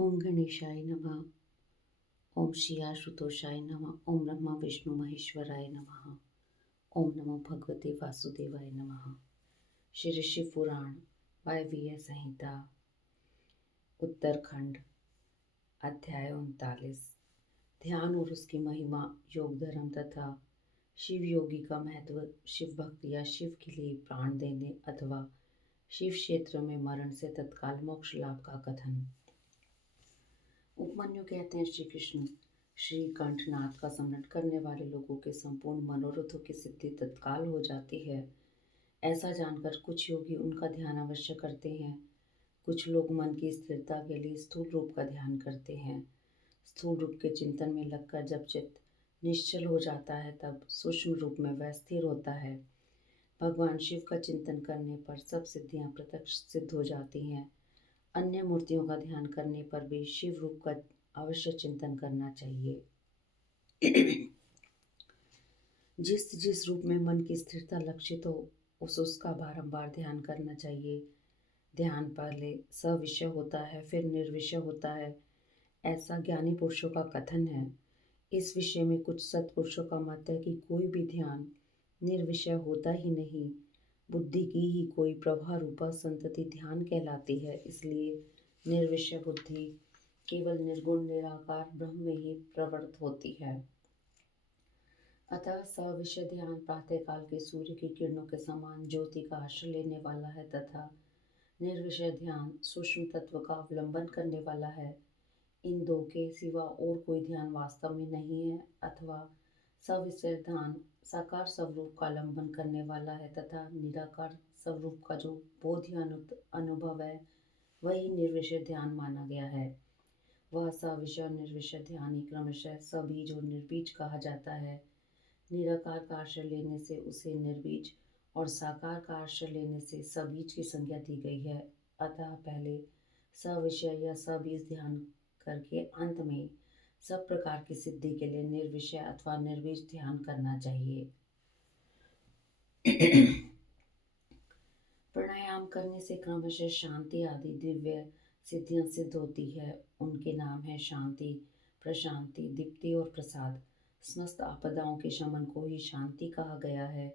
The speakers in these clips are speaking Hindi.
ओम गणेशाय नमः। ओम श्री आशुतोषाय नमः। ओम ब्रह्मा विष्णु महेश्वराय नमः। ओम नमो भगवते वासुदेवाय नमः। श्री शिव पुराण वायवीय संहिता उत्तरखंड अध्याय 39 ध्यान और उसकी महिमा, योग धर्म तथा शिव योगी का महत्व, शिव भक्त या शिव के लिए प्राण देने अथवा शिव क्षेत्र में मरण से तत्काल मोक्ष लाभ का कथन। उपमन्यु कहते हैं, श्री कृष्ण श्री कंठनाथ का स्मरण करने वाले लोगों के संपूर्ण मनोरथों की सिद्धि तत्काल हो जाती है। ऐसा जानकर कुछ योगी उनका ध्यान अवश्य करते हैं। कुछ लोग मन की स्थिरता के लिए स्थूल रूप का ध्यान करते हैं। स्थूल रूप के चिंतन में लगकर जब चित्त निश्चल हो जाता है तब सूक्ष्म रूप में वह स्थिर होता है। भगवान शिव का चिंतन करने पर सब सिद्धियां प्रत्यक्ष सिद्ध हो जाती हैं। अन्य मूर्तियों का ध्यान करने पर भी शिव रूप का अवश्य चिंतन करना चाहिए। जिस जिस रूप में मन की स्थिरता लक्षित हो उसका बारंबार ध्यान करना चाहिए। ध्यान पहले सविषय होता है, फिर निर्विषय होता है, ऐसा ज्ञानी पुरुषों का कथन है। इस विषय में कुछ सत्पुरुषों का मत है कि कोई भी ध्यान निर्विषय होता ही नहीं। बुद्धि की ही कोई प्रवाह रूपा संतति ध्यान कहलाती है। इसलिए निर्विषय बुद्धि केवल निर्गुण निराकार ब्रह्म में ही प्रवृत्त होती है। अतः सविषय ध्यान प्रातःकाल के सूर्य की किरणों के समान ज्योति का आश्रय लेने वाला है तथा निर्विषय ध्यान सूक्ष्म तत्व का अवलंबन करने वाला है। इन दो के सिवा और कोई ध्यान वास्तव में नहीं है। अथवा सविषय ध्यान साकार स्वरूप का अवलंबन करने वाला है तथा निराकार स्वरूप का जो बोध्य अनुभव है वही निर्विषय ध्यान माना गया है। वह सविषय और निर्विषय ध्यान ही क्रमशः सबीज और निर्बीज कहा जाता है। निराकार का आश्रय लेने से उसे निर्बीज और साकार का आश्रय लेने से सबीज की संज्ञा दी गई है। अतः पहले सविषय या सबीज ध्यान करके अंत में सब प्रकार की सिद्धि के लिए निर्विषय अथवा निर्बीज ध्यान करना चाहिए। प्राणायाम करने से क्रमशः शांति आदि दिव्य सिद्धियां सिद्ध होती है। उनके नाम है शांति, प्रशांति, दीप्ति और प्रसाद। समस्त आपदाओं के शमन को ही शांति कहा गया है।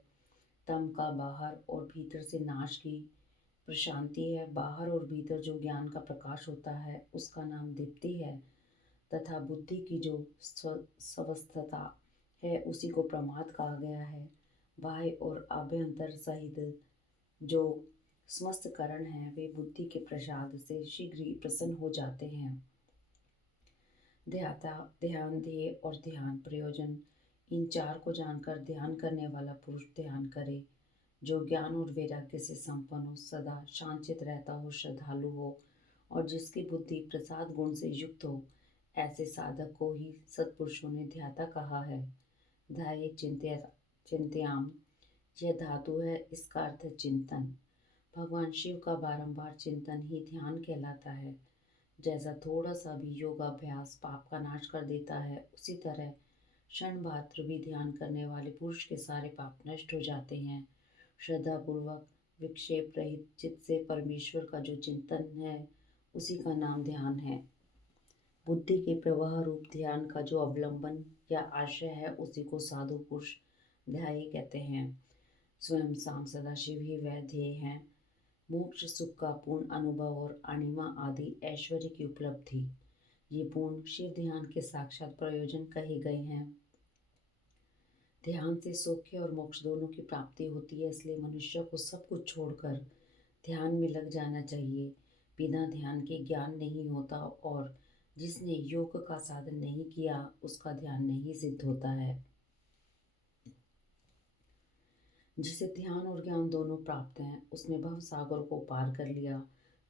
तम का बाहर और भीतर से नाश की प्रशांति है। बाहर और भीतर जो ज्ञान का प्रकाश होता है उसका नाम दीप्ति है तथा बुद्धि की जो स्वस्थता है उसी को प्रमाद कहा गया है। बाह्य और आभ्यंतर सहित जो समस्त करण हैं वे बुद्धि के प्रसाद से शीघ्र ही प्रसन्न हो जाते हैं। ध्यान ध्येय और ध्यान प्रयोजन, इन चार को जानकर ध्यान करने वाला पुरुष ध्यान करे। जो ज्ञान और वैराग्य से संपन्न हो, सदा शांतचित्त रहता हो, श्रद्धालु हो और जिसकी बुद्धि प्रसाद गुण से युक्त हो, ऐसे साधक को ही सत्पुरुषों ने ध्याता कहा है। ध्याये चिंत्याम, यह धातु है, इसका अर्थ चिंतन। भगवान शिव का बारंबार चिंतन ही ध्यान कहलाता है। जैसा थोड़ा सा भी योगाभ्यास पाप का नाश कर देता है, उसी तरह क्षण मात्र भी ध्यान करने वाले पुरुष के सारे पाप नष्ट हो जाते हैं। श्रद्धापूर्वक विक्षेप रहित चित्त से परमेश्वर का जो चिंतन है उसी का नाम ध्यान है। बुद्धि के प्रवाह रूप ध्यान का जो अवलंबन या आश्रय है उसी को साधु पुरुष ध्याय कहते हैं। स्वयं सांब सदाशिव ही वह ध्येय है। मोक्ष सुख का पूर्ण अनुभव और अणिमा आदि ऐश्वर्य की उपलब्धि, ये पूर्ण शिव ध्यान के साक्षात प्रयोजन कहे गए हैं। ध्यान से सौख्य और मोक्ष दोनों की प्राप्ति होती है। इसलिए मनुष्य को सब कुछ छोड़कर ध्यान में लग जाना चाहिए। बिना ध्यान के ज्ञान नहीं होता और जिसने योग का साधन नहीं किया उसका ध्यान नहीं सिद्ध होता है। जिसे ध्यान और ज्ञान दोनों प्राप्त हैं उसने भव सागर को पार कर लिया।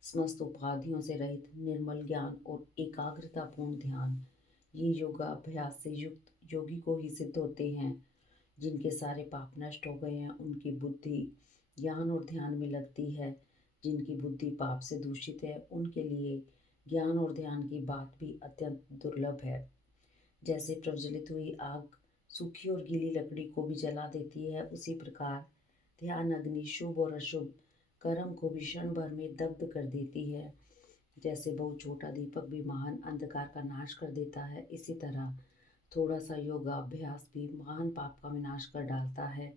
समस्त उपाधियों से रहित निर्मल ज्ञान और एकाग्रतापूर्ण ध्यान, ये योगाभ्यास से युक्त योगी को ही सिद्ध होते हैं। जिनके सारे पाप नष्ट हो गए हैं उनकी बुद्धि ज्ञान और ध्यान में लगती है। जिनकी बुद्धि पाप से दूषित है उनके लिए ज्ञान और ध्यान की बात भी अत्यंत दुर्लभ है। जैसे प्रज्वलित हुई आग सूखी और गीली लकड़ी को भी जला देती है, उसी प्रकार ध्यान अग्नि शुभ और अशुभ कर्म को भी क्षण भर में दग्ध कर देती है। जैसे बहुत छोटा दीपक भी महान अंधकार का नाश कर देता है, इसी तरह थोड़ा सा योगाभ्यास भी महान पाप का विनाश कर डालता है।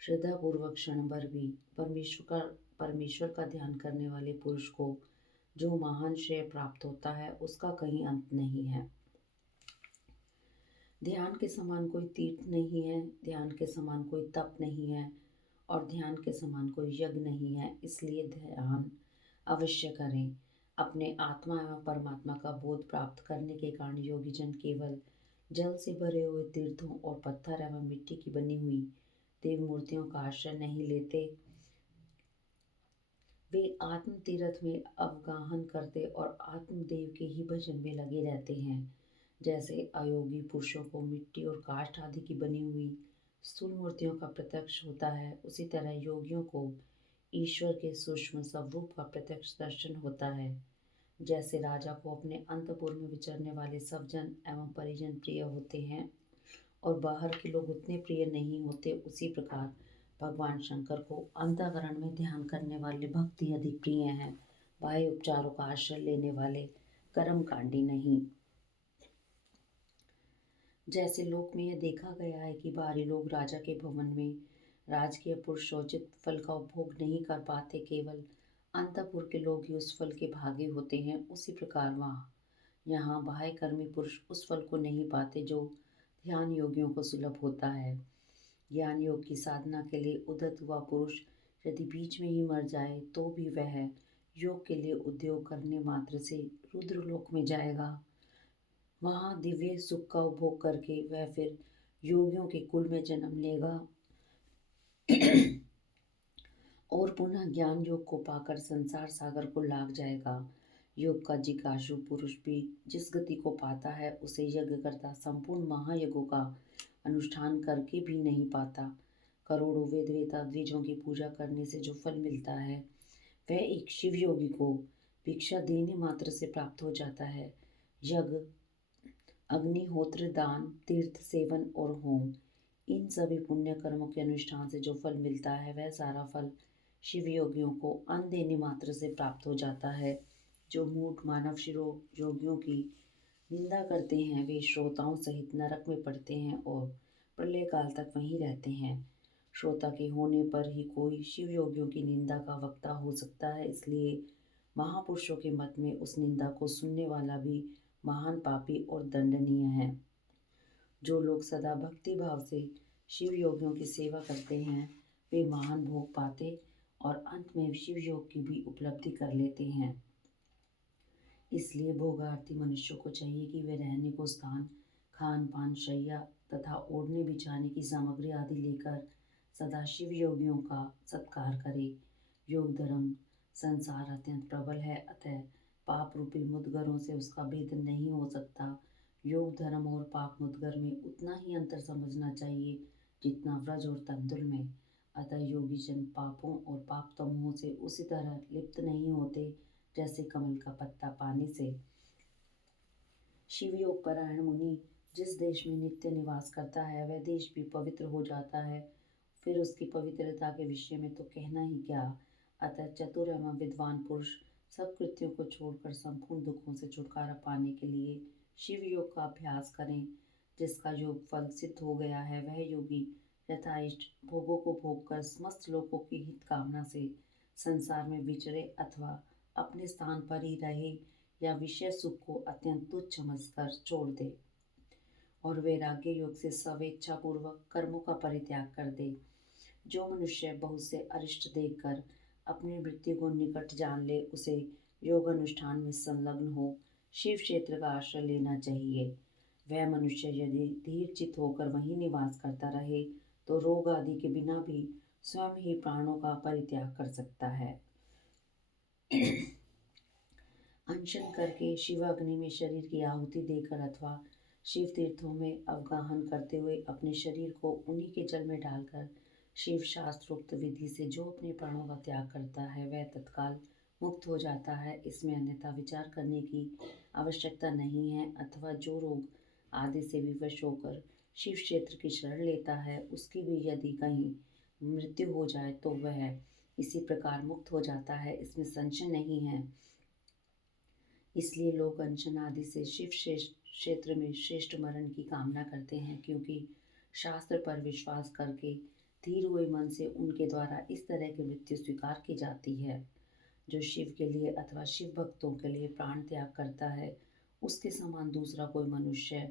श्रद्धापूर्वक क्षण भर भी परमेश्वर का ध्यान करने वाले पुरुष को जो महान श्रेय प्राप्त होता है उसका कहीं अंत नहीं है। ध्यान के समान कोई तीर्थ नहीं है, ध्यान के समान कोई तप नहीं है और ध्यान के समान कोई यज्ञ नहीं है। इसलिए ध्यान अवश्य करें। अपने आत्मा एवं परमात्मा का बोध प्राप्त करने के कारण योगी जन केवल जल से भरे हुए तीर्थों और पत्थर एवं मिट्टी की बनी हुई देव मूर्तियों का आश्रय नहीं लेते, वे आत्म तीर्थ में अवगाहन करते और आत्मदेव के ही भजन में लगे रहते हैं। जैसे अयोगी पुरुषों को मिट्टी और काष्ठ आदि की बनी हुई स्थूल मूर्तियों का प्रत्यक्ष होता है, उसी तरह योगियों को ईश्वर के सूक्ष्म स्वरूप का प्रत्यक्ष दर्शन होता है। जैसे राजा को अपने अंतपुर में विचरने वाले सब जन एवं परिजन प्रिय होते हैं और बाहर के लोग उतने प्रिय नहीं होते, उसी प्रकार भगवान शंकर को अंतःकरण में ध्यान करने वाले भक्ति अधिक प्रिय हैं, बाह्य उपचारों का आश्रय लेने वाले कर्मकांडी नहीं। जैसे लोक में यह देखा गया है कि बाहरी लोग राजा के भवन में राजकीय पुरुषोचित फल का उपभोग नहीं कर पाते, केवल अंतपुर के लोग ही उस फल के भागी होते हैं, उसी प्रकार वहाँ यहाँ बाह्य कर्मी पुरुष उस फल को नहीं पाते जो ध्यान योगियों को सुलभ होता है। ज्ञान योग की साधना के लिए उद्यत हुआ पुरुष यदि बीच में ही मर जाए तो भी वह योग के लिए उद्योग करने मात्र से रुद्रलोक में जाएगा। वहाँ दिव्य सुख का उपभोग करके वह फिर योगियों के कुल में जन्म लेगा और पुनः ज्ञान योग को पाकर संसार सागर को लाग जाएगा। योग का जिज्ञासु पुरुष भी जिस गति को पाता है उसे यज्ञ करता संपूर्ण महायज्ञों का अनुष्ठान करके भी नहीं पाता। करोड़ों वेद वेदाद्विजों की पूजा करने से जो फल मिलता है वह एक शिव योगी को भिक्षा देने मात्र से प्राप्त हो जाता है। यज्ञ, अग्निहोत्र, दान, तीर्थ सेवन और होम, इन सभी पुण्य कर्मों के अनुष्ठान से जो फल मिलता है वह सारा फल शिव योगियों को अन्न देने मात्र से प्राप्त हो जाता है। जो मूढ़ मानव शिरो योगियों की निंदा करते हैं वे श्रोताओं सहित नरक में पड़ते हैं और प्रलय काल तक वहीं रहते हैं। श्रोता के होने पर ही कोई शिव योगियों की निंदा का वक्ता हो सकता है, इसलिए महापुरुषों के मत में उस निंदा को सुनने वाला भी महान पापी और दंडनीय है। जो लोग सदा भक्ति भाव से शिव योगियों की सेवा करते हैं वे महान भोग पाते और अंत में शिव योग की भी उपलब्धि कर लेते हैं। इसलिए भोगार्थी मनुष्यों को चाहिए कि वे रहने को स्थान, खान पान, शैया तथा ओढ़ने बिछाने की सामग्री आदि लेकर सदा शिव योगियों का सत्कार करे। योग धर्म संसार अत्यंत प्रबल है, अतः पाप रूपी मुद्गरों से उसका भेदन नहीं हो सकता। योग धर्म और पाप मुद्गर में उतना ही अंतर समझना चाहिए जितना व्रज और तंतुल में। अतः योगी जन पापों और पाप तमों से उसी तरह लिप्त नहीं होते जैसे कमल का पत्ता पानी से। शिव योग परायण मुनि जिस देश में नित्य निवास करता है वह देश भी पवित्र हो जाता है, फिर उसकी पवित्रता के विषय में तो कहना ही क्या। अतः चतुर एवं विद्वान पुरुष सब कृत्यों को छोड़कर संपूर्ण दुखों से छुटकारा पाने के लिए शिव योग का अभ्यास करें। जिसका योग फल सिद्ध हो गया है वह योगी यथाइष्ट भोगों को भोग कर समस्त लोगों की हित कामना से संसार में विचरे अथवा अपने स्थान पर ही रहे या विषय सुख को अत्यंत तुच्छ समझकर छोड़ दे और वैराग्य योग से स्वेच्छा पूर्वक कर्मों का परित्याग कर दे। जो मनुष्य बहुत से अरिष्ट देखकर अपनी मृत्यु को निकट जान ले उसे योग अनुष्ठान में संलग्न हो शिव क्षेत्र का आश्रय लेना चाहिए। वह मनुष्य यदि धीर चित होकर वहीं निवास करता रहे तो रोग आदि के बिना भी स्वयं ही प्राणों का परित्याग कर सकता है। अनशन करके शिव अग्नि में शरीर की आहुति देकर अथवा शिव तीर्थों में अवगाहन करते हुए अपने शरीर को उन्हीं के जल में डालकर शिव शास्त्रोक्त विधि से जो अपने प्राणों का त्याग करता है वह तत्काल मुक्त हो जाता है। इसमें अन्यथा विचार करने की आवश्यकता नहीं है। अथवा जो रोग आदि से विवश होकर शिव क्षेत्र की शरण लेता है उसकी भी यदि कहीं मृत्यु हो जाए तो वह इसी प्रकार मुक्त हो जाता है, इसमें संशय नहीं है। इसलिए लोग अनशन आदि से शिव क्षेत्र में श्रेष्ठ मरण की कामना करते हैं, क्योंकि शास्त्र पर विश्वास करके धीर हुए मन से उनके द्वारा इस तरह की मृत्यु स्वीकार की जाती है। जो शिव के लिए अथवा शिव भक्तों के लिए प्राण त्याग करता है, उसके समान दूसरा कोई मनुष्य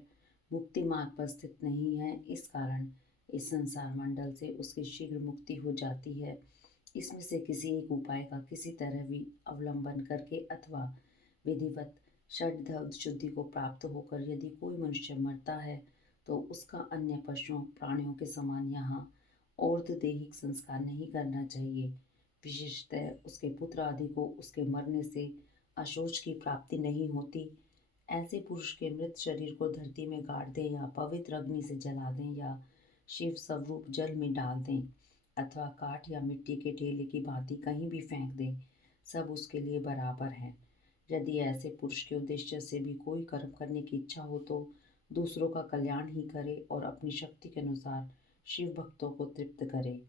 मुक्ति मार्ग पर स्थित नहीं है। इस कारण इस संसार मंडल से उसकी शीघ्र मुक्ति हो जाती है। इसमें से किसी एक उपाय का किसी तरह भी अवलंबन करके अथवा विधिवत षड्ध शुद्धि को प्राप्त होकर यदि कोई मनुष्य मरता है, तो उसका अन्य पशुओं प्राणियों के समान यहाँ और दैहिक संस्कार नहीं करना चाहिए। विशेषतः उसके पुत्र आदि को उसके मरने से अशोच की प्राप्ति नहीं होती। ऐसे पुरुष के मृत शरीर को धरती में गाड़ दें या पवित्र अग्नि से जला दें या शिव स्वरूप जल में डाल दें अथवा काठ या मिट्टी के ढेले की भांति कहीं भी फेंक दें, सब उसके लिए बराबर हैं। यदि ऐसे पुरुष के उद्देश्य से भी कोई कर्म करने की इच्छा हो तो दूसरों का कल्याण ही करे और अपनी शक्ति के अनुसार शिव भक्तों को तृप्त करे।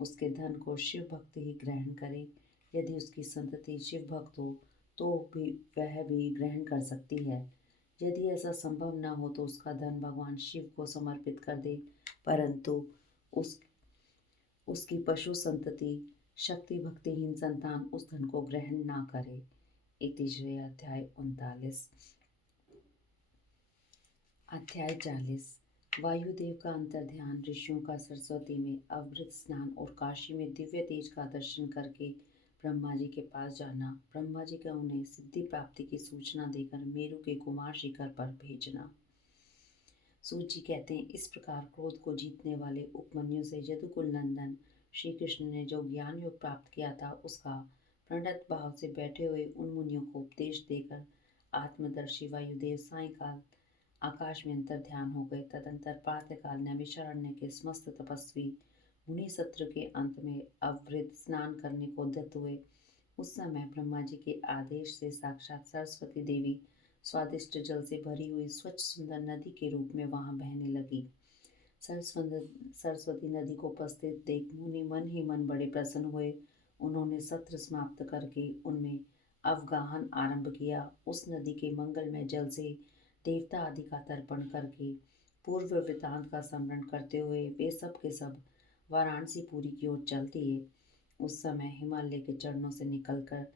उसके धन को शिव भक्त ही ग्रहण करे। यदि उसकी संतति शिव भक्त हो तो भी वह भी ग्रहण कर सकती है। यदि ऐसा संभव न हो तो उसका धन भगवान शिव को समर्पित कर दे, परंतु उस उसकी पशु संतति शक्ति भक्तिहीन संतान उस धन को ग्रहण ना करे। इति श्री अध्याय 39। अध्याय 40। वायुदेव का अंतर ध्यान ऋषियों का सरस्वती में अवृत स्नान और काशी में दिव्य तेज का दर्शन करके ब्रह्मा जी के पास जाना, ब्रह्मा जी का उन्हें सिद्धि प्राप्ति की सूचना देकर मेरु के कुमार शिखर पर भेजना। सूत जी कहते हैं, इस प्रकार क्रोध को जीतने वाले उपमन्यु से यदुकुल नंदन श्री कृष्ण ने जो ज्ञान योग प्राप्त किया था, उसका प्रणत भाव से बैठे हुए उन मुनियों को उपदेश देकर आत्मदर्शी वायुदेव सायंकाल आकाश में अंतर ध्यान हो गए। तदंतर प्रातःकाल नैमिषारण्य के समस्त तपस्वी मुनि सत्र के अंत में अवृत स्नान करने को उद्यत हुए। उस समय ब्रह्मा जी के आदेश से साक्षात सरस्वती देवी स्वादिष्ट जल से भरी हुई स्वच्छ सुंदर नदी के रूप में वहां बहने लगी। सरस्वती नदी को उपस्थित देख मुनि मन ही मन बड़े प्रसन्न हुए। उन्होंने सत्र समाप्त करके उनमें अवगाहन आरंभ किया। उस नदी के मंगलमय जल से देवता आदि का तर्पण करके पूर्व वृतांत का स्मरण करते हुए वे सब के सब वाराणसी पुरी की ओर चल दिए। उस समय हिमालय के चरणों से निकलकर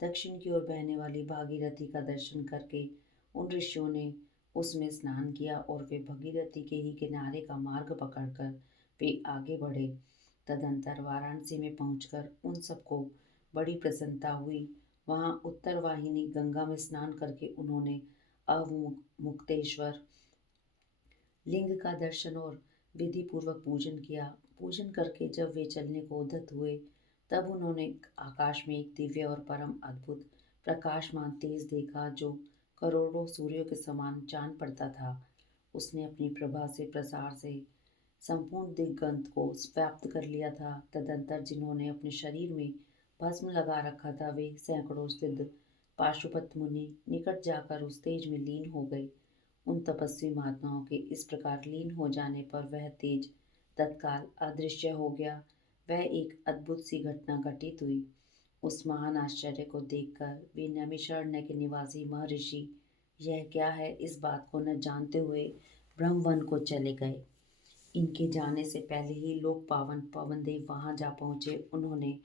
दक्षिण की ओर बहने वाली भागीरथी का दर्शन करके उन ऋषियों ने उसमें स्नान किया और वे भगीरथी के ही किनारे का मार्ग पकड़कर वे आगे बढ़े। तदंतर वाराणसी में पहुंचकर उन सबको बड़ी प्रसन्नता हुई। वहां उत्तर वाहिनी गंगा में स्नान करके उन्होंने अवमुक्तेश्वर लिंग का दर्शन और विधि पूर्वक पूजन किया। पूजन करके जब वे चलने को उद्यत हुए, तब उन्होंने आकाश में एक दिव्य और परम अद्भुत प्रकाशमान तेज देखा, जो करोड़ों सूर्यों के समान जान पड़ता था। उसने अपनी प्रभा से प्रसार से संपूर्ण दिगंत को व्याप्त कर लिया था। तदंतर जिन्होंने अपने शरीर में भस्म लगा रखा था, वे सैकड़ों सिद्ध पाशुपत मुनि निकट जाकर उस तेज में लीन हो गए। उन तपस्वी महात्माओं के इस प्रकार लीन हो जाने पर वह तेज तत्काल अदृश्य हो गया। वह एक अद्भुत सी घटना घटित हुई। उस महान आश्चर्य को देखकर वे नैमिषारण्य के निवासी महर्षि यह क्या है, इस बात को न जानते हुए ब्रह्मवन को चले गए। इनके जाने से पहले ही लोक पावन पवनदेव वहां जा पहुंचे। उन्होंने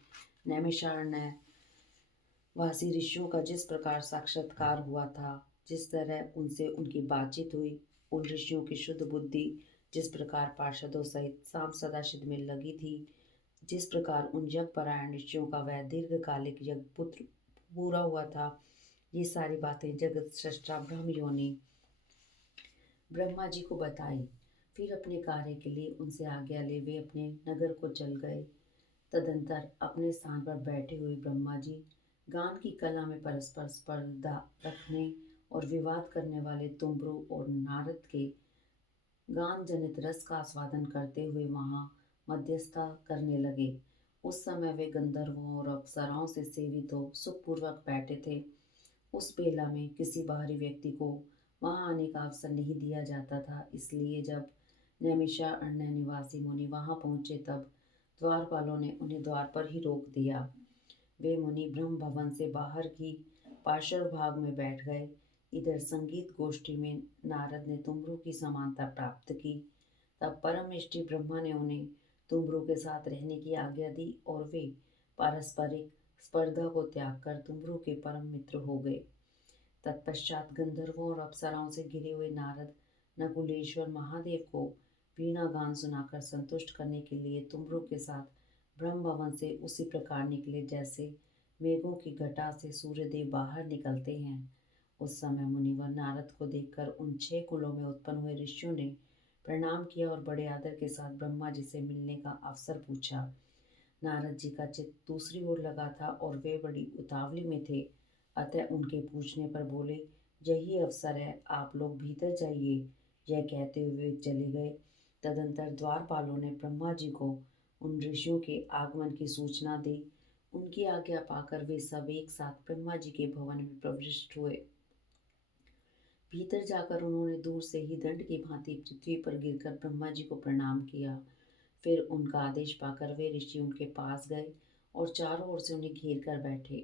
नैमिषारण्य वासी ऋषियों का जिस प्रकार साक्षात्कार हुआ था, जिस तरह उनसे उनकी बातचीत हुई, उन ऋषियों की शुद्ध बुद्धि जिस प्रकार पार्षदों सहित साम सदाशिव में लगी थी, जिस प्रकार उन यज्ञपरायण ऋषियों का वह दीर्घकालिक यज्ञ पुत्र पूरा हुआ था, ये सारी बातें जगत सृष्टा ब्रह्म ने ब्रह्मा जी को बताई। फिर अपने कार्य के लिए उनसे आज्ञा ले वे अपने नगर को चल गए। तदंतर अपने स्थान पर बैठे हुए ब्रह्मा जी गान की कला में परस्पर स्पर्धा रखने और विवाद करने वाले तुम्बरु और नारद के गान जनित रस का आस्वादन करते हुए वहां मध्यस्थता करने लगे। उस समय वे गंधर्वों और अप्सराओं से सेवित हो सुखपूर्वक बैठे थे। उस बेला में किसी बाहरी व्यक्ति को वहां आने का अवसर नहीं दिया जाता था। इसलिए जब नैमिषारण्य निवासी मुनि वहां पहुंचे, तब द्वारपालों ने उन्हें द्वार पर ही रोक दिया। वे मुनि ब्रह्म भवन से बाहर की पार्श्व भाग में बैठ गए। इधर संगीत गोष्ठी में नारद ने तुमरू की समानता प्राप्त की। तब परम इष्टि ब्रह्मा ने उन्हें तुमरू के साथ रहने की आज्ञा दी और वे पारस्परिक स्पर्धा को त्याग कर तुमरू के परम मित्र हो गए। तत्पश्चात गंधर्वों और अप्सराओं से घिरे हुए नारद नकुलेश्वर महादेव को वीणा गान सुनाकर संतुष्ट करने के लिए तुमरू के साथ ब्रह्म भवन से उसी प्रकार निकले जैसे मेघों की घटा से सूर्यदेव बाहर निकलते हैं। उस समय मुनिवर नारद को देखकर उन 6 कुलों में उत्पन्न हुए ऋषियों ने प्रणाम किया और बड़े आदर के साथ ब्रह्मा जी से मिलने का अवसर पूछा। नारद जी का चित्त दूसरी ओर लगा था और वे बड़ी उतावली में थे, अतः उनके पूछने पर बोले, यही अवसर है, आप लोग भीतर जाइए। यह कहते हुए वे चले गए। तदंतर द्वारपालों ने ब्रह्मा जी को उन ऋषियों के आगमन की सूचना दी। उनकी आज्ञा पाकर वे सब एक साथ ब्रह्मा जी के भवन में प्रविष्ट हुए। भीतर जाकर उन्होंने दूर से ही दंड की भांति पृथ्वी पर गिरकर ब्रह्मा जी को प्रणाम किया। फिर उनका आदेश पाकर वे ऋषि उनके पास गए और चारों ओर से उन्हें घेर कर बैठे।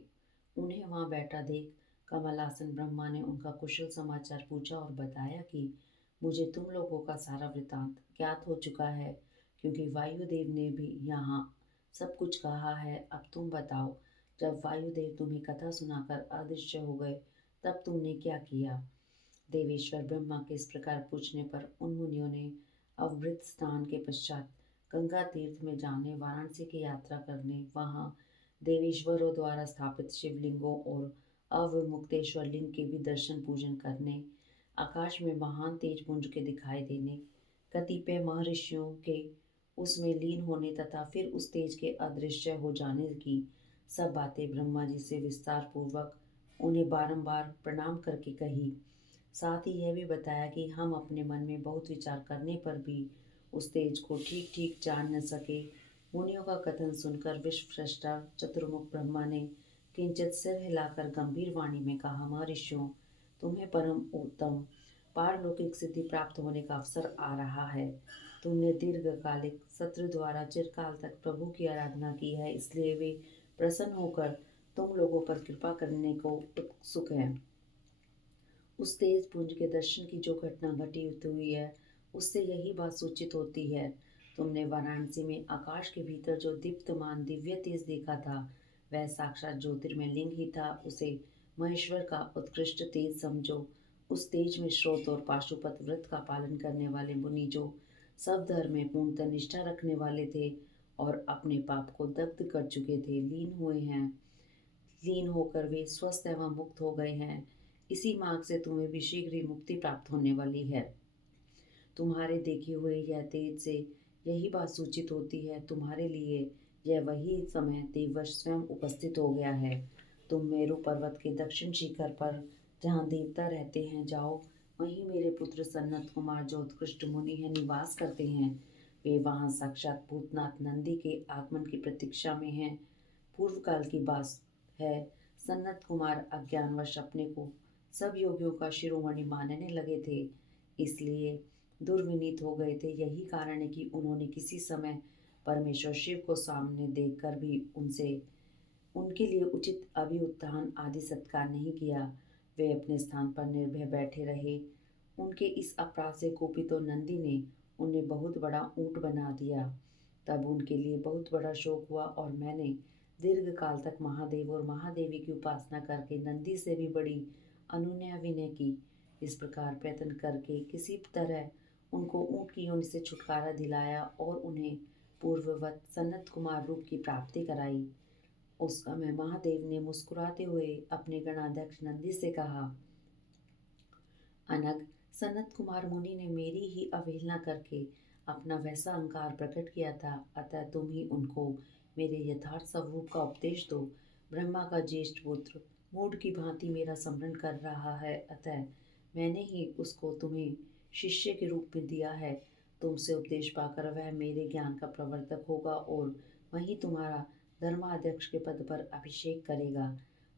उन्हें वहां बैठा देख कमलासन ब्रह्मा ने उनका कुशल समाचार पूछा और बताया कि मुझे तुम लोगों का सारा वृतांत ज्ञात हो चुका है, क्योंकि वायुदेव ने भी यहाँ सब कुछ कहा है। अब तुम बताओ, जब वायुदेव तुम्हें कथा सुनाकर अदृश्य हो गए तब तुमने क्या किया? देवेश्वर ब्रह्मा के इस प्रकार पूछने पर उन मुनियों ने अवृत स्नान के पश्चात गंगा तीर्थ में जाने, वाराणसी की यात्रा करने, वहां देवेश्वरों द्वारा स्थापित शिवलिंगों और अवमुक्तेश्वर लिंग के भी दर्शन पूजन करने, आकाश में महान तेज पुंज के दिखाई देने, कतिपय महर्षियों के उसमें लीन होने तथा फिर उस तेज के अदृश्य हो जाने की सब बातें ब्रह्मा जी से विस्तार पूर्वक उन्हें बारंबार प्रणाम करके कही। साथ ही यह भी बताया कि हम अपने मन में बहुत विचार करने पर भी उस तेज को ठीक ठीक जान न सके। मुनियों का कथन सुनकर विश्वस्रष्टा चतुर्मुख ब्रह्मा ने किंचित सिर हिलाकर गंभीर वाणी में कहा, महर्षियों, तुम्हें परम उत्तम पारलौकिक सिद्धि प्राप्त होने का अवसर आ रहा है। तुमने दीर्घकालिक शत्रु द्वारा चिरकाल तक प्रभु की आराधना की है, इसलिए वे प्रसन्न होकर तुम लोगों पर कृपा करने को उत्सुक हैं। उस तेज पुंज के दर्शन की जो घटना घटित हुई है, उससे यही बात सूचित होती है। तुमने वाराणसी में आकाश के भीतर जो दीप्तमान दिव्य तेज देखा था, वह साक्षात ज्योतिर्मय लिंग ही था। उसे महेश्वर का उत्कृष्ट तेज समझो। उस तेज में श्रोत और पाशुपत व्रत का पालन करने वाले मुनि, जो सब धर्म में पूर्णतः निष्ठा रखने वाले थे और अपने पाप को दग्ध कर चुके थे, लीन होकर वे स्वस्थ एवं मुक्त हो गए हैं। इसी मार्ग से तुम्हें भी शीघ्र ही मुक्ति प्राप्त होने वाली है। तुम्हारे देखे हुए यह तेज से यही बात सूचित होती है, तुम्हारे लिए यह वही समय देववश स्वयं उपस्थित हो गया है। तुम मेरु पर्वत के दक्षिण शिखर पर जहाँ देवता रहते हैं जाओ। वहीं मेरे पुत्र सन्नत कुमार, जो उत्कृष्ट मुनि हैं, निवास करते हैं। वे वहाँ साक्षात भूतनाथ नंदी के आगमन की प्रतीक्षा में हैं। पूर्व काल की बात है, सन्नत कुमार अज्ञानवश अपने को सब योगियों का शिरोमणि मानने लगे थे, इसलिए दुर्विनीत हो गए थे। यही कारण है कि उन्होंने किसी समय परमेश्वर शिव को सामने देखकर भी उनके लिए उचित अभिउत्थान आदि सत्कार नहीं किया। वे अपने स्थान पर निर्भय बैठे रहे। उनके इस अपराध से कुपित तो नंदी ने उन्हें बहुत बड़ा ऊंट बना दिया। तब उनके लिए बहुत बड़ा शोक हुआ और मैंने दीर्घ काल तक महादेव और महादेवी की उपासना करके नंदी से भी बड़ी अनुनय विनय की। इस प्रकार प्रयत्न करके किसी तरह उनको ऊंट की योनि से छुटकारा दिलाया और उन्हें पूर्ववत सनत कुमार रूप की प्राप्ति कराई। उस समय महादेव ने मुस्कुराते हुए अपने गणाध्यक्ष नंदी से कहा, अनग, सनत कुमार मुनि ने मेरी ही अवहेलना करके अपना वैसा अहंकार प्रकट किया था, अतः तुम ही उनको मेरे यथार्थ स्वरूप का उपदेश दो। ब्रह्मा का ज्येष्ठ पुत्र मूढ़ की भांति मेरा स्मरण कर रहा है, अतः मैंने ही उसको तुम्हें शिष्य के रूप में दिया है। तुमसे उपदेश पाकर वह मेरे ज्ञान का प्रवर्तक होगा और वही तुम्हारा धर्माध्यक्ष के पद पर अभिषेक करेगा।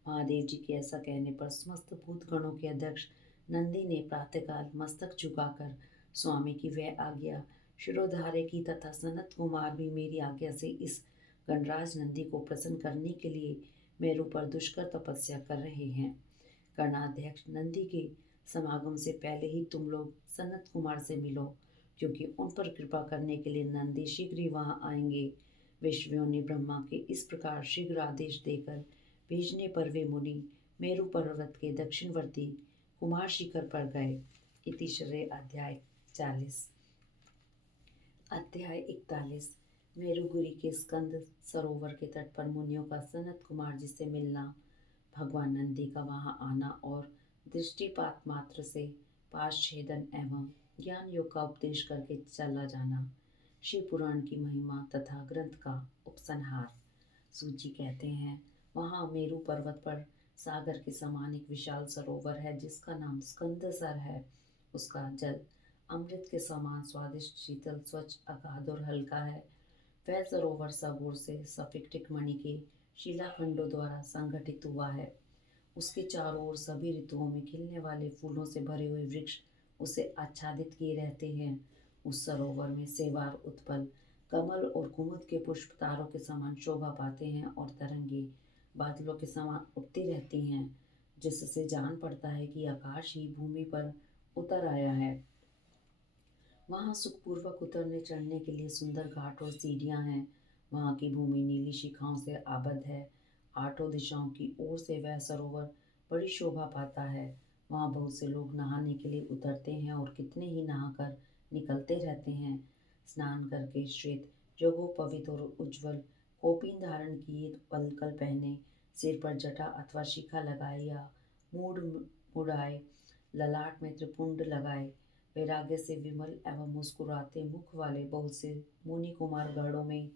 महादेव जी के ऐसा कहने पर समस्त भूतगणों के अध्यक्ष नंदी ने प्रातःकाल मस्तक झुकाकर स्वामी की वह आज्ञा शिरोधार्य की तथा सनत कुमार भी मेरी आज्ञा से इस गणराज नंदी को प्रसन्न करने के लिए मेरू पर दुष्कर तपस्या कर रहे हैं। गणाध्यक्ष नंदी के समागम से पहले ही तुम लोग सनत कुमार से मिलो, क्योंकि उन पर कृपा करने के लिए नंदी शीघ्र ही वहाँ आएंगे। विश्वयोनि ब्रह्मा के इस प्रकार शीघ्र आदेश देकर भेजने पर वे मुनि मेरु पर्वत के दक्षिणवर्ती कुमार शिखर पर गए। इति श्री अध्याय 40। अध्याय 41। मेरुगिरी के स्कंद सरोवर के तट पर मुनियों का सनत कुमार जी से मिलना, भगवान नंदी का वहां आना और दृष्टिपात मात्र से पाशछेदन एवं ज्ञान योग का उपदेश करके चला जाना। शिव पुराण की महिमा तथा ग्रंथ का उपसंहार। सूची कहते हैं, वहां मेरु पर्वत पर सागर के समान एक विशाल सरोवर है जिसका नाम स्कंदसर है। उसका जल अमृत के समान स्वादिष्ट, शीतल, स्वच्छ, अगाध और हल्का है। वह सरोवर सब ओर से स्फटिक मणि के शिलाखंडों द्वारा संगठित हुआ है। उसके चारों ओर सभी ऋतुओं में खिलने वाले फूलों से भरे हुए वृक्ष उसे आच्छादित किए रहते हैं। उस सरोवर में सेवार, उत्पल, कमल और कुमुद के पुष्प तारों के समान शोभा पाते हैं और तरंगे बादलों के समान उठती रहती हैं, जिससे जान पड़ता है कि आकाश ही भूमि पर उतर आया है। वहाँ सुखपूर्वक उतरने चढ़ने के लिए सुंदर घाट और सीढ़ियाँ हैं। वहाँ की भूमि नीली शिखाओं से आबद्ध है। आठों दिशाओं की ओर से वह सरोवर बड़ी शोभा पाता है। वहाँ बहुत से लोग नहाने के लिए उतरते हैं और कितने ही नहाकर निकलते रहते हैं। स्नान करके श्वेत, यज्ञोपवीत और उज्ज्वल कौपीन धारण किए, वल्कल पहने, सिर पर जटा अथवा शिखा लगाए या मूड मुड़ाए, ललाट में त्रिपुंड लगाए, वैराग्य से विमल एवं मुस्कुराते मुख वाले बहुत से मुनि कुमार गढ़ों में,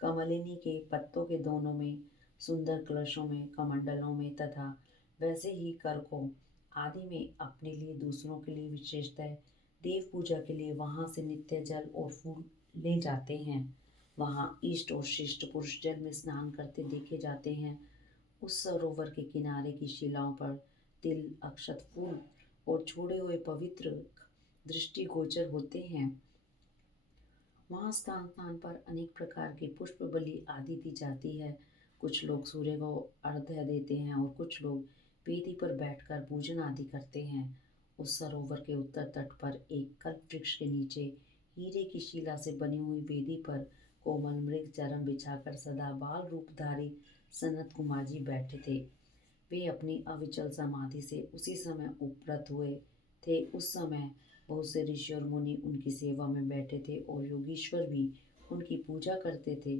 कमलिनी के पत्तों के दोनों में, सुंदर कलशों में, कमंडलों में तथा वैसे ही करकों आदि में अपने लिए, दूसरों के लिए, विशेषतः देव पूजा के लिए वहाँ से नित्य जल और फूल ले जाते हैं। वहाँ इष्ट और शिष्ट पुरुष जल में स्नान करते देखे जाते हैं। उस सरोवर के किनारे की शिलाओं पर तिल, अक्षत, फूल और छोड़े हुए पवित्र दृष्टिगोचर होते हैं। वहाँ स्थान स्थान पर अनेक प्रकार की पुष्प बलि आदि दी जाती है। कुछ लोग सूर्य को अर्घ्य देते हैं और कुछ लोग वेदी पर बैठकर पूजन आदि करते हैं। उस सरोवर के उत्तर तट पर एक कल्प वृक्ष के नीचे हीरे की शिला से बनी हुई वेदी पर कोमल मृग चरम बिछाकर सदा बाल रूपधारी सनत कुमार जी बैठे थे। वे अपनी अविचल समाधि से उसी समय उपरत हुए थे। उस समय बहुत से ऋषि और मुनि उनकी सेवा में बैठे थे और योगीश्वर भी उनकी पूजा करते थे।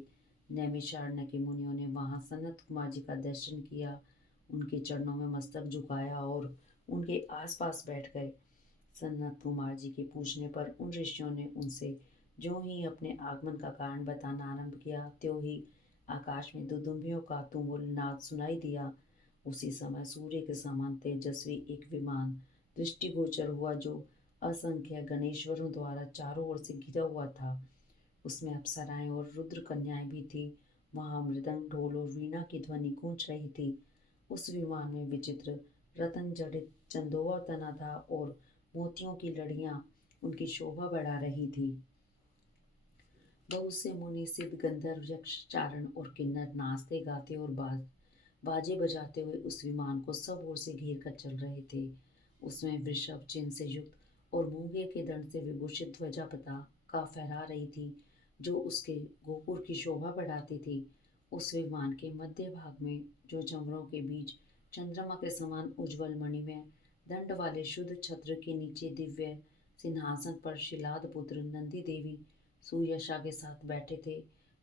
नैमिषारण्य के मुनियों ने वहाँ सनत कुमार जी का दर्शन किया, उनके चरणों में मस्तक झुकाया और उनके आसपास बैठ गए। सनत कुमार जी के पूछने पर उन ऋषियों ने उनसे जो ही अपने आगमन का कारण बताना आरंभ किया, त्यों ही आकाश में दुदुम्बियों का तुमुल नाद सुनाई दिया। उसी समय सूर्य के समान तेजस्वी एक विमान दृष्टिगोचर हुआ, जो असंख्य गणेश्वरों द्वारा चारों ओर से घिरा हुआ था। उसमें अप्सराएं और रुद्र कन्याएं भी थी। वहाँ मृदंग, ढोल और वीणा की ध्वनि गूंज रही थी। उस विमान में विचित्र रतन जड़ित चंदोवा तना था और मोतियों की लड़ियां उनकी शोभा बढ़ा रही थी। बहुत से मुनि, सिद्ध, गंधर्व, यक्ष, चारण और किन्नर नाचते गाते और बाजे बजाते हुए उस विमान को सब ओर से घेर कर चल रहे थे। उसमें वृषभ चिन्ह से युक्त और मूंगे के दंड से विभूषित ध्वजा पताका फहरा रही थी, जो उसके गोपुर की शोभा बढ़ाती थी। उस विमान के मध्य भाग में, जो जमरों के बीच चंद्रमा के समान उज्ज्वल मणिमय दंड वाले शुद्ध छत्र के नीचे दिव्य सिंहासन पर शिलाद पुत्र नंदी देवी सुयशा के साथ बैठे थे।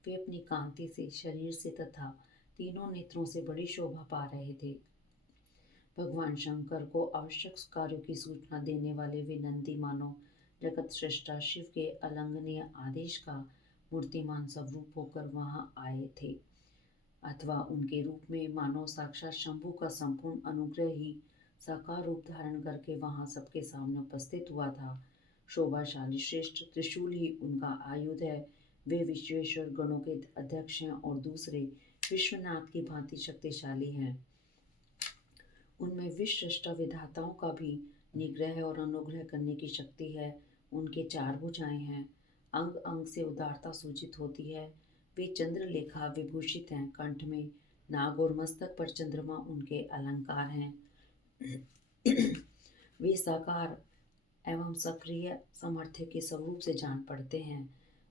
वे अपनी कांति से, शरीर से तथा तीनों नेत्रों से बड़ी शोभा पा रहे थे। भगवान शंकर को आवश्यक कार्यों की सूचना देने वाले वे नंदी मानो जगत सृष्टा शिव के अलंघनीय आदेश का मूर्तिमान स्वरूप होकर वहां आए थे, अथवा उनके रूप में मानो साक्षात शंभु का संपूर्ण अनुग्रह ही साकार रूप धारण करके वहां सबके सामने उपस्थित हुआ था। शोभाशाली श्रेष्ठ त्रिशूल ही उनका आयुध है। वे विश्वेश्वर गणों के अध्यक्ष हैं और दूसरे विश्वनाथ की भांति शक्तिशाली हैं। उनमें विश्वष्टा विधाताओं का भी निग्रह और अनुग्रह करने की शक्ति है। उनके चार भुजाएं हैं, अंग अंग से उदारता सूचित होती है। वे चंद्रलेखा विभूषित हैं, कंठ में नाग और मस्तक पर चंद्रमा उनके अलंकार हैं। वे साकार एवं सक्रिय सामर्थ्य के स्वरूप से जान पड़ते हैं।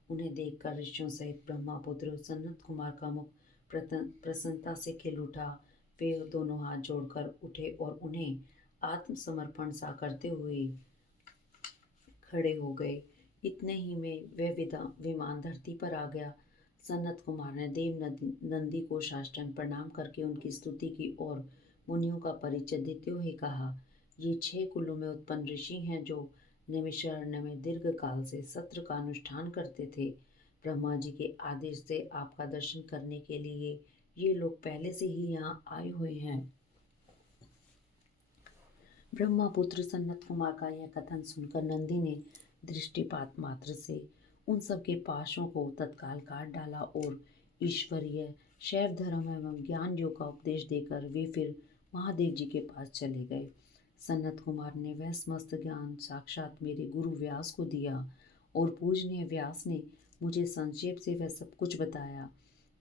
उन्हें देखकर ऋषियों सहित ब्रह्मपुत्र सनत कुमार का मुख प्रसन्नता से खिल उठा। वे दोनों हाथ जोड़कर उठे और उन्हें आत्मसमर्पण सा करते हुए खड़े हो गए। इतने ही में वह विमान धरती पर आ गया। सनत कुमार ने देव नंदी को साष्टांग प्रणाम करके उनकी स्तुति की और मुनियों का परिचय देते हुए कहा, ये 6 कुलों में उत्पन्न ऋषि हैं जो नैमिषारण्य में दीर्घ काल से सत्र का अनुष्ठान करते थे। ब्रह्मा जी के आदेश से आपका दर्शन करने के लिए ये लोग पहले से ही यहाँ आए हुए हैं। ब्रह्मपुत्र सनत कुमार का यह कथन सुनकर नंदी ने दृष्टिपात मात्र से उन सबके पाशों को तत्काल काट डाला और ईश्वरीय शैव धर्म एवं ज्ञान योग का उपदेश देकर वे फिर महादेव जी के पास चले गए। सनत कुमार ने वह समस्त ज्ञान साक्षात मेरे गुरु व्यास को दिया और पूजनीय व्यास ने मुझे संक्षेप से वह सब कुछ बताया।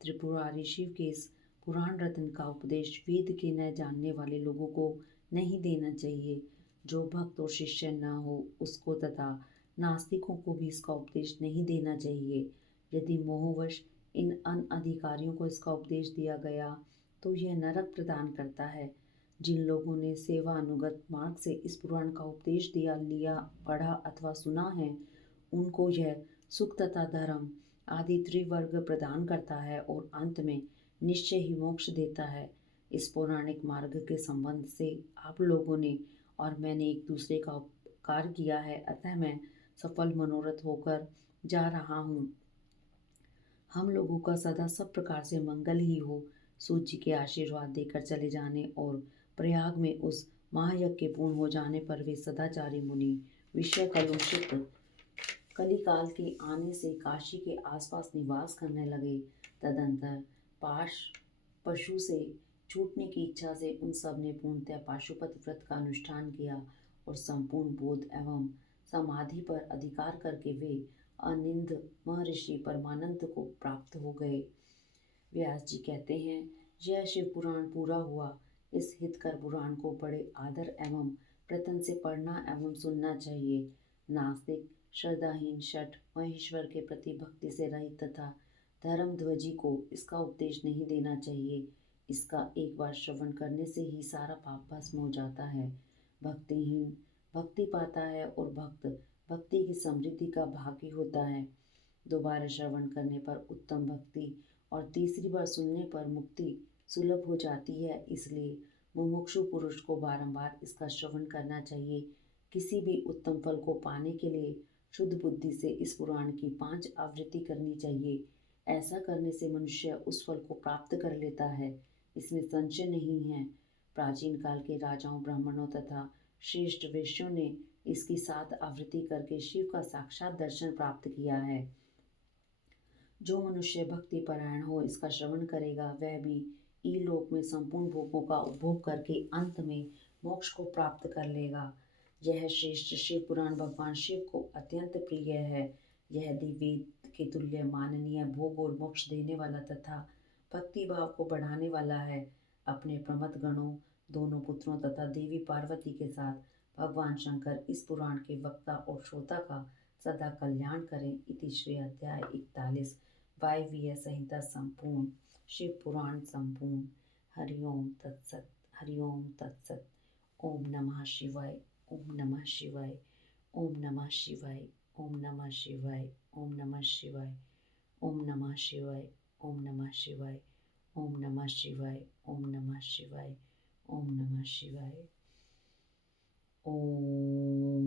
त्रिपुरारी शिव के इस पुराण रत्न का उपदेश वेद के न जानने वाले लोगों को नहीं देना चाहिए। जो भक्त और शिष्य न हो उसको तथा नास्तिकों को भी इसका उपदेश नहीं देना चाहिए। यदि मोहवश इन अनधिकारियों को इसका उपदेश दिया गया तो यह नरक प्रदान करता है। जिन लोगों ने सेवानुगत मार्ग से इस पुराण का उपदेश दिया, लिया, पढ़ा अथवा सुना है, उनको यह सुख तथा धर्म आदि त्रिवर्ग प्रदान करता है और अंत में निश्चय ही मोक्ष देता है। इस पौराणिक मार्ग के संबंध से आप लोगों ने और मैंने एक दूसरे का उपकार किया है, अतः मैं सफल मनोरथ होकर जा रहा हूँ। हम लोगों का सदा सब प्रकार से मंगल ही हो। सूर्य के आशीर्वाद देकर चले जाने और प्रयाग में उस महायज्ञ के पूर्ण हो जाने पर वे सदाचारी मुनि विषय कलुषित कलिकाल के आने से काशी के आसपास निवास करने लगे। तदंतर पशु से छूटने की इच्छा से उन सब ने पूर्णतः पाशुपत व्रत का अनुष्ठान किया और संपूर्ण बोध एवं समाधि पर अधिकार करके वे अनिंद महर्षि परमानंद को प्राप्त हो गए। व्यास जी कहते हैं, यह शिव पुराण पूरा हुआ। इस हितकर पुराण को बड़े आदर एवं प्रतन से पढ़ना एवं सुनना चाहिए। नास्तिक श्रद्धाहीन शठ महेश्वर के प्रति भक्ति से रहित तथा धर्मध्वजी को इसका उपदेश नहीं देना चाहिए। इसका एक बार श्रवण करने से ही सारा पाप भस्म हो जाता है। भक्तिहीन भक्ति पाता है और भक्त भक्ति की समृद्धि का भागी होता है। दोबारा श्रवण करने पर उत्तम भक्ति और तीसरी बार सुनने पर मुक्ति सुलभ हो जाती है। इसलिए मुमुक्षु पुरुष को बारंबार इसका श्रवण करना चाहिए। किसी भी उत्तम फल को पाने के लिए शुद्ध बुद्धि से इस पुराण की 5 आवृत्ति करनी चाहिए। ऐसा करने से मनुष्य उस फल को प्राप्त कर लेता है, इसमें संशय नहीं है। प्राचीन काल के राजाओं, ब्राह्मणों तथा श्रेष्ठ ऋषियों ने इसकी 7 आवृत्ति करके शिव का साक्षात दर्शन प्राप्त किया है। जो मनुष्य भक्ति परायण हो इसका श्रवण करेगा, वह भी इलोक में संपूर्ण भोगों का उपभोग करके अंत में मोक्ष को प्राप्त कर लेगा। यह श्रेष्ठ शिव पुराण भगवान शिव को अत्यंत प्रिय है। यह वेद के तुल्य माननीय, भोग और मोक्ष देने वाला तथा भक्ति भाव को बढ़ाने वाला है। अपने प्रमथ गणों, दोनों पुत्रों तथा देवी पार्वती के साथ भगवान शंकर इस पुराण के वक्ता और श्रोता का सदा कल्याण करें। इति श्री अध्याय 41 वायवीय संहिता संपूर्ण। शिव पुराण संपूर्ण। हरिओम तत्सत। हरिओम तत्सत। ओम नमः शिवाय। ओम नमः शिवाय। ओम नमः शिवाय। ओम नमः शिवाय। ओम नमः शिवाय। ओम नमः शिवाय। ओम नमः शिवाय। ओम नमः शिवाय। ओम नमः शिवाय। ओम नमः शिवाय। ओम